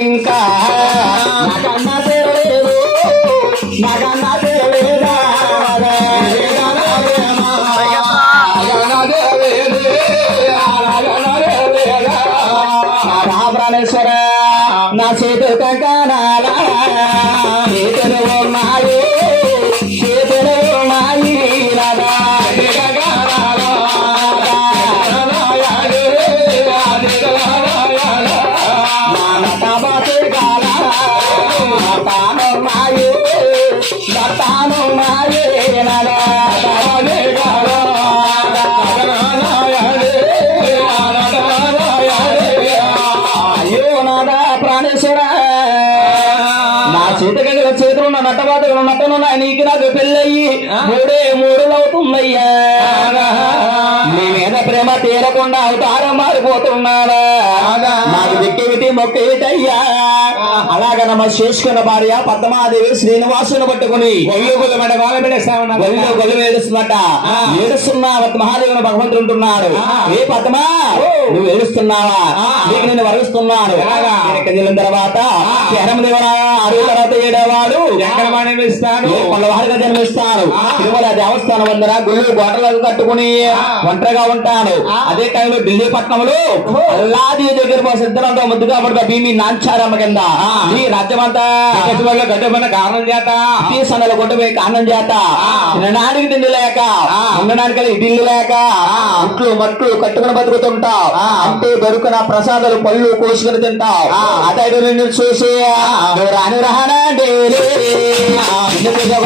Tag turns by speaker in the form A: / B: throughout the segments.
A: ఇంకా నాకన్నా తెరలేదు నాకన్నా తెరలేదా రామరాణేశ్వర నా చేతు కంకణాల నట్టబాతలు నట్టనున్నా నీకు నాకు పెళ్ళయ్యి మూడే మూడులు తీరకుండా అవతారం మారిపోతున్నాడా నాకు దిక్కేమిటి మొక్కేమిటయ్యా అలాగ నమ్మ చేసుకున్న భార్య పద్మాదేవి శ్రీనివాసుని పట్టుకుని
B: మెడ
A: గొల్లు గొల్లు ఏడుస్తున్నా మహాదేవుని భగవంతుడు ఉంటున్నాడు. ఏ పద్మా? నువ్వు ఏడుస్తున్నావా? నీకు నేను వరవిస్తున్నాను వెళ్ళిన తర్వాత అడుగు తర్వాత ఏడేవాడు. కొండవాడిగా జన్మిస్తాను తిరుమల దేవస్థానం వందర గుళ్ళు గోడలకు కట్టుకుని ఒంటరిగా ఉంటాను అదే టైంలో ఢిల్లీ పట్నంలో అల్లాది దగ్గర మా సిద్ధంతో ముద్దుగా పడుక భీమి నాంచారమ్మ కింద. ఈ రాజ్యమంతా
B: గడ్డపడిన కారణం చేత
A: సన్నల కొట్టుపోయి కారణం చేత తినడానికి తిండి లేక ఉండడానికి ఇల్లు లేక ఇంట్లో మట్లు కట్టుకుని బతుకుతుంటావు. అంటే దొరుకున ప్రసాదాలు పళ్ళు కోసుకుని తింటావు. అతడు నిన్ను చూసి రాని రానండి నిన్ను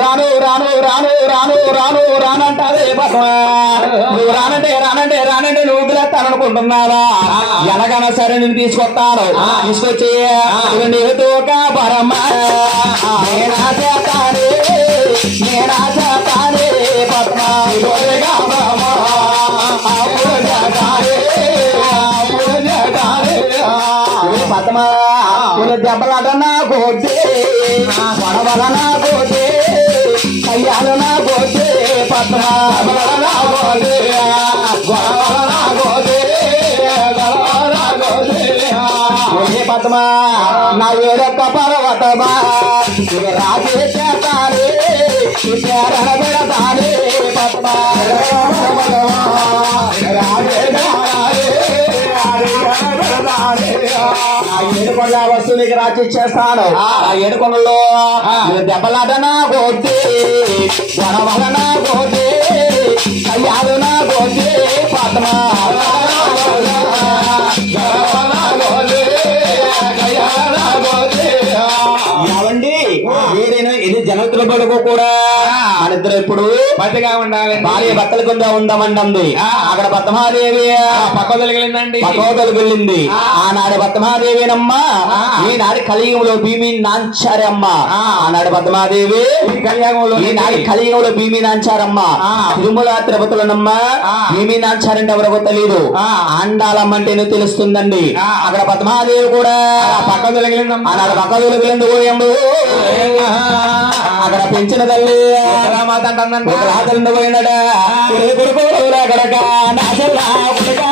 A: రాను రాను రాను రాను రాను రానంటావే పద్మా నువ్వు రానంటే రానంటే రానంటే నువ్వు వదిలేస్తాననుకుంటున్నావా ఎలాగైనా సరే నేను తీసుకొస్తాను తీసుకొచ్చి నీతో పరమా నేనా దెబ్బలాట నా గోడ్డే గొడవల నా గోడ్డే కయ్యాల నా గోడ్డే పద్మా గొడవల నా గొడవల నా గోడ్డే నా పద్మా నా పర్వతమా రాజే పద్మా. ఏడుకొండ వస్తువులకి రాసి ఇచ్చేస్తాను. ఆ ఏడుకొండలో దెబ్బలాట నా గోతే గొడవల నా గోతే కయ్యాలు నా గోతే పద్మ వీరైనా ఇది జనతుల బడుకు కూడా ఇద్దరు ఇప్పుడు
B: పతిగా ఉండాలి
A: భార్య భర్తల కింద ఉందామంటుంది అక్కడ పద్మాదేవి
B: పక్క తొలగిలిందండి
A: పకోదలు వెళ్ళింది ఆనాడు పద్మాదేవినమ్మ ఈనాడు కలియుగంలో భీమి నాంచారమ్మ. ఆనాడు పద్మాదేవి
B: ఈ కలియాగంలో
A: ఈనాడు కలియుగంలో భీమి నాంచారమ్మ. తిరుమల తిరుపతులనమ్మ. భీమి నాంచారంటే ఎవరికో తెలియదు ఆండాలమ్మ అంటేనే తెలుస్తుందండి. అక్కడ పద్మాదేవి కూడా.
B: పక్క తొలగిలిందమ్మా
A: ఆనాడు పక్కదోలు వెళ్ళింది పోయండు అక్కడ పెంచిన తల్లి
B: రామాత
A: రాతలు పోయినడా అక్కడక నాశల్లా కొడుకా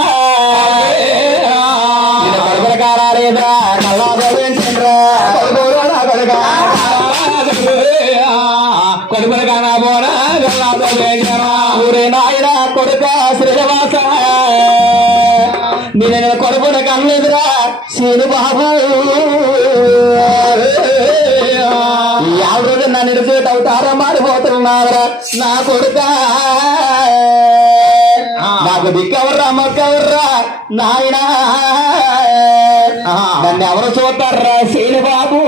A: నిన్ను కడుపుల కారాలేదా నల్లాదో పెంచండ్రా కొడుకోడు అక్కడక
B: కొడుకుల కానా పోనా గల్లాతో వేగరా
A: ఊరే నాయన కొడుక శ్రీనివాస. నేను కొడుకున కన్నెదురా శీను బాబు. ఎవరు నన్ను నిరుపేట అవుతారా మారిపోతున్నారా నా కొడుక. నాకు దిక్కవర్రా మొక్కవర్రా నాయన. నన్ను ఎవరు చూస్తారా శీను బాబు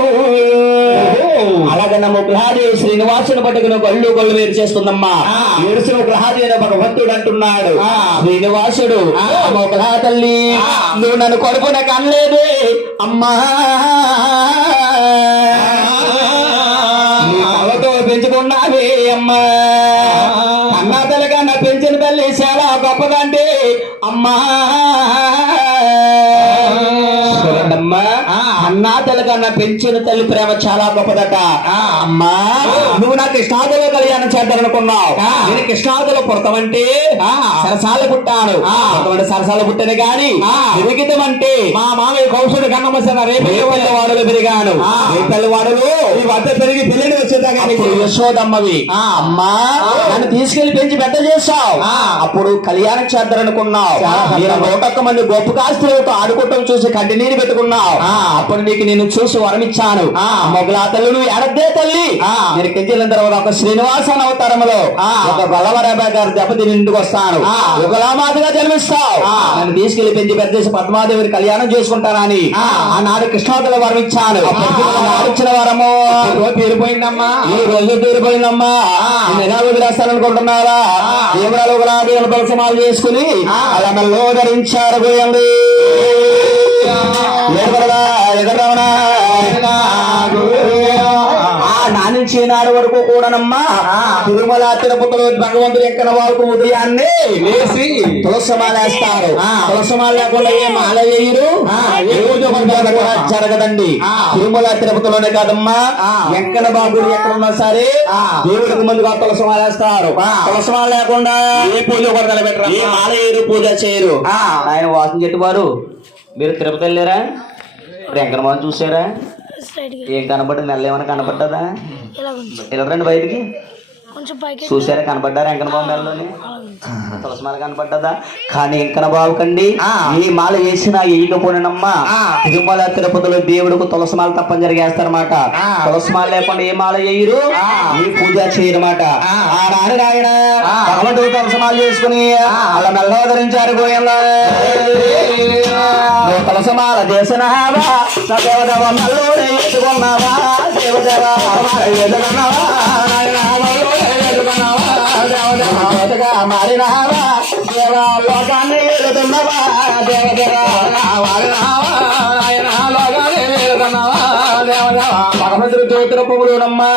A: అలాగే నమ్మ గ్రహాదేవి శ్రీనివాసుని పట్టుకుని గళ్ళు గళ్ళు వేరు చేస్తుందమ్మా ఏడుసిన గ్రహాదేవి అని భగవంతుడు అంటున్నాడు. శ్రీనివాసుడు అమ్మ గ్రహ తల్లి నువ్వు నన్ను కొడుకున కనలేదే అమ్మా. పెంచుకున్నావే అమ్మా. అన్నా తల్లి కన్నా పెంచిన తల్లి చాలా గొప్పదంటే అమ్మా. చూడండమ్మా అన్న కన్నా తల్లి కన్నా పెంచిన తల్లి ప్రేమ చాలా గొప్పదట. అమ్మా నువ్వు నా కృష్ణాదులో కళ్యాణం చేద్దామనుకున్నావు. నేను కృష్ణాదులో పుడతామంటే సరసాల పుట్టాను. సరసాల పుట్టనే గాని విరగితం అంటే
B: మా మామయ్య కౌశుడు కన్నమ్మ సార్ రేపు
A: వాడలు పెరిగాను. రేపల్లి వాడలు
B: వద్ద పెరిగి
A: అప్పుడు యశోదమ్మవి అమ్మా నన్ను తీసుకెళ్ళి పెంచి పెద్ద చేస్తావు అప్పుడు కళ్యాణం చేద్దారనుకున్నావు. నేను నూటొక్క మంది గొప్ప కాస్తులతో ఆడుకోవటం చూసి కంటి నీరు పెట్టుకున్నావు. అప్పుడు నీకు నేను చూసి వరమిచ్చాను మొగలా తల్లి నువ్వు ఎడద్దే తల్లి. నేను కెంచెలిన తర్వాత ఒక శ్రీనివాసన్ అవతారంలో ఒక గొల్లవరాబాయ్ గారు దెబ్బతిని ఇంటికి వస్తాను. ఒకలామాదిగా జన్మిస్తావు. నన్ను తీసుకెళ్ళి పెంచి పెద్ద చేసి పద్మాదేవిని కళ్యాణం చేసుకుంటానని ఆనాడు కృష్ణావతల వరం ఇచ్చాను. ఆనాడు ఇచ్చిన వరము
B: తీరిపోయిందమ్మా.
A: ఈ రోజు తీరిపోయిందమ్మా. వదిలేస్తాననుకుంటున్నారా దేవుడాలు ఒకలా దేవుని పరిశ్రమాలు చేసుకుని అలా మెల్లో ధరించారు పోయండి ఆ నానించి నాడు వరకు కూడానమ్మా. తిరుమల తిరుపతిలో భగవంతుడు ఎక్కడ వరకు ఉదయాన్నే
B: లేచి
A: తులసమాలేస్తారు. తులసమాల లేకుండా ఏ మాల వేయరు? జరగదండి. తిరుమల తిరుపతిలోనే కాదమ్మా. ఎక్కడ బాబుడు ఎక్కడ ఉన్నా సరే దేవుడికి ముందుగా తులసమాలేస్తారు. తులసమాల లేకుండా ఏ పూజ కూడా నిలబెట్టరు ఏ మాల వేయరు పూజ చేయరు. ఆయన వాసన చెట్టువారు మీరు తిరుపతి వెళ్ళారా? వెంకటమోహన్ చూసారా ఏం కనపడింది? నెల ఏమైనా కనపడ్డదా?
C: ఇలా
A: రండి బయటికి. చూసారా కనపడ్డారా వెంకటబాబు మెల్లలోని తులసి మాల కనపడ్డదా? కానీ ఇంకన బాబు కండి ఈ మాల వేసినా వేయకపోయినమ్మా తిరుమల తిరుపతిలో దేవుడికి తులసి మాల తప్పని జరిగేస్తారన్నమాట. తులసి మాల లేకుండా ఏ మాల వేయరు? ఈ పూజ చేయరమాట ఆ. నాడు ఆయన భగవంతుడు తులసి మాల చేసుకుని అలా మెల్లగా ధరించారు గోయంలో. నువ్వు తులసి మాల చేసినావా? నా దేవదేవ ఎత్తుకున్నావా దేవదేవ ఎదుగున్నావా? నాయనా? మారినావా దేవ లోకాన్ని ఎదుగుతున్నావా దేవదేవ మారినావా ఆయన లోకాన్ని ఎదుగుతున్నావా దేవదేవ భగవంతుడు జ్యోతిర పువ్వులునమ్మా